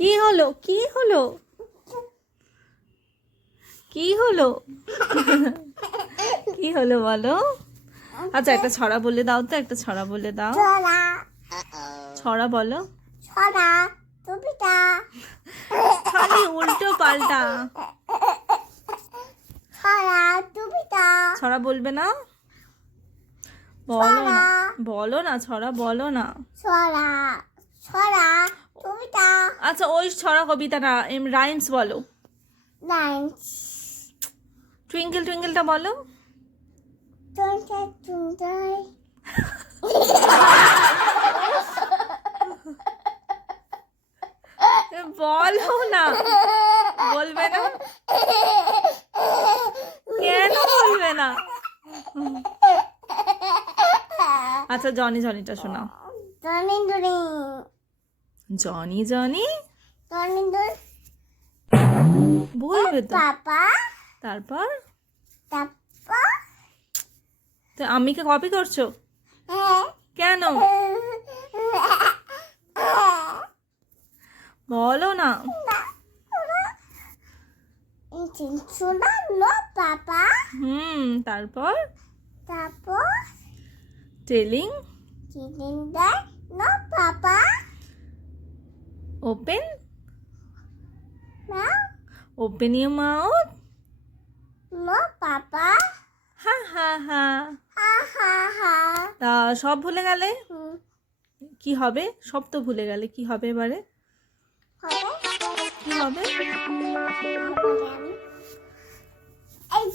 কি হলো কি হলো কি হলো কি হলো বলো। আচ্ছা একটা ছড়া বলে দাও তো, একটা ছড়া বলে দাও। ছড়া ছড়া বলো। ছড়া কবিতা খালি উল্টো পাল্টা। ছড়া কবিতা ছড়া বলবে না? বলো না, বলো না, ছড়া বলো না। ছড়া ছড়া কবিতা আচ্ছা ওই ছড়া কবিতা না, রাইমস বলো। লাইন্স টুইঙ্কেল টুইঙ্কেলটা বলো। টুনটাই টুনটাই বলো না, বলবে না কেন বলবে না? আচ্ছা জনি জনিটা শোনাও। Tony Tony Johnny Johnny Tony Tony বলবে তো। পাপা তারপর পাপা তো আম্মিকে কপি করছো কেন? বলো না। শোনা নো পাপা তারপর তারপর টেলিং চিলিন্ডার নো পাপা ওপেন না open your mouth no papa হা হা হা। হা হা হা তা সব ভুলে গেলে কি হবে? সব তো ভুলে গেলে কি হবে এবারে? হবে কি হবে? এই